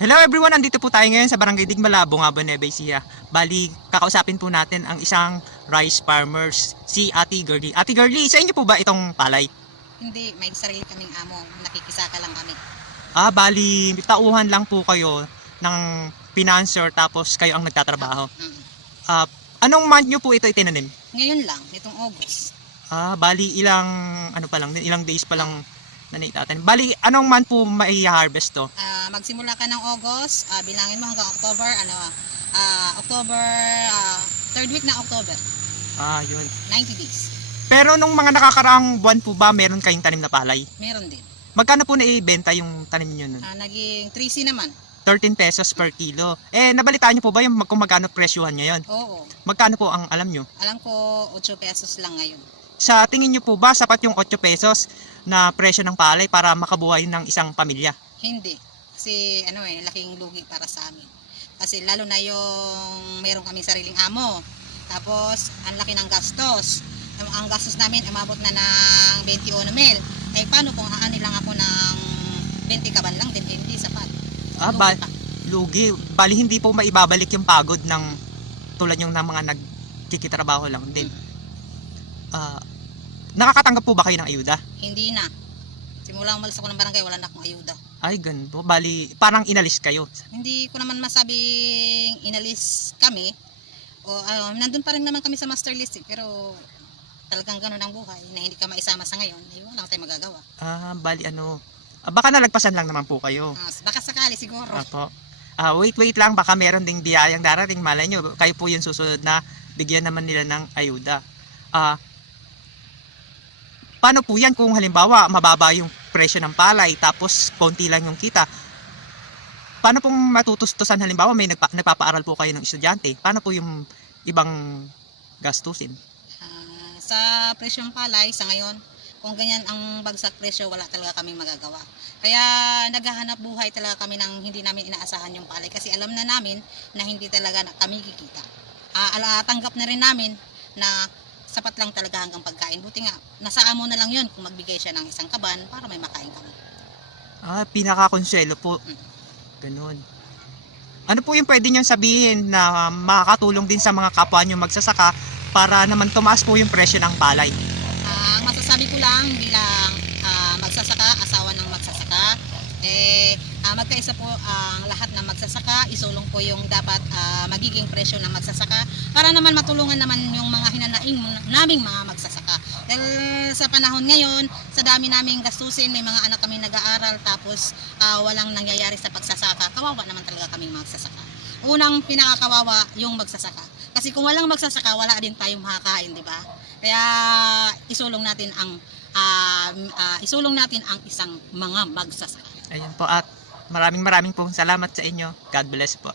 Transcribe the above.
Hello everyone, andito po tayo ngayon sa Barangay Digmala, Bungabo, Nueva Ecija. Bali, kakausapin po natin ang isang rice farmers, si Ate Girlie. Ate Girlie, sa inyo po ba itong palay? Hindi, may sarili kaming amo. Nakikisaka lang kami. Bali, tauhan lang po kayo ng financer tapos kayo ang nagtatrabaho. Anong month nyo po ito itinanim? Ngayon lang, itong August. Bali, ilang days pa lang na naitatanim. Bali, anong month po mai-harvest to? Magsimula ka ng August, bilangin mo hanggang October, October, third week ng October. Yun. 90 days. Pero nung mga nakakaraang buwan po ba, meron kayong tanim na palay? Meron din. Magkano po naibenta yung tanim nyo nun? Naging 3C naman. 13 pesos per kilo. Nabalitaan nyo po ba yung kung magkano presyuhan ngayon? Oo. Magkano po ang alam nyo? Alam ko, 8 pesos lang ngayon. Sa tingin nyo po ba, sapat yung 8 pesos na presyo ng palay para makabuhay ng isang pamilya? Hindi. Kasi laking lugi para sa amin. Kasi lalo na yung meron kaming sariling amo. Tapos, ang laki ng gastos. Ang gastos namin, umabot na ng 21 mil. Paano kung haani lang ako ng 20 kaban lang din, hindi sapat. Lugi. Bali, hindi po maibabalik yung pagod ng tulad yung ng mga nagkikitrabaho lang din. Nakakatanggap po ba kayo ng ayuda? Hindi na. Simula umalis ako ng barangay, wala na akong ayuda. Ay, ganito. Bali, parang inalis kayo. Hindi ko naman masabing inalis kami. Nandun pa rin naman kami sa master list pero talagang ganun ang buhay na hindi ka maisama sa ngayon. Wala tayong magagawa. Bali baka nalagpasan lang naman po kayo. Baka sakali siguro. Opo. Wait lang, baka meron ding biyayang darating, malay nyo, kayo po yung susunod na bigyan naman nila ng ayuda. Paano po yan kung halimbawa mababa yung presyo ng palay tapos konti lang yung kita? Paano pong matutustusan halimbawa may nagpapaaral po kayo ng estudyante? Paano po yung ibang gastusin? Sa presyong palay sa ngayon, kung ganyan ang bagsak presyo, wala talaga kaming magagawa. Kaya naghahanap buhay talaga kami ng hindi namin inaasahan yung palay kasi alam na namin na hindi talaga kami kikita. Tanggap na rin namin na sapat lang talaga hanggang pagkain. Buti nga, nasa amo na lang yun kung magbigay siya ng isang kaban para may makain kami. Pinaka-konsuelo po. Ganun. Ano po yung pwede nyo sabihin na makakatulong din sa mga kapwa nyo magsasaka para naman tumaas po yung presyo ng palay? Ang masasabi ko lang bilang magsasaka, asawa ng magsasaka, magkaisa po ang lahat ng magsasaka, isulong po yung dapat magiging presyo ng magsasaka para naman matulungan naman yung mga hinanaing naming mga magsasaka. Dahil sa panahon ngayon, sa dami naming gastusin, may mga anak kami nag-aaral tapos walang nangyayari sa pagsasaka, kawawa naman talaga kaming magsasaka. Unang pinakakawawa yung magsasaka. Kasi kung walang magsasaka, wala din tayong makakain, di ba? Kaya isulong natin ang isang mga magsasaka. Ayun po, at maraming pong salamat sa inyo. God bless po.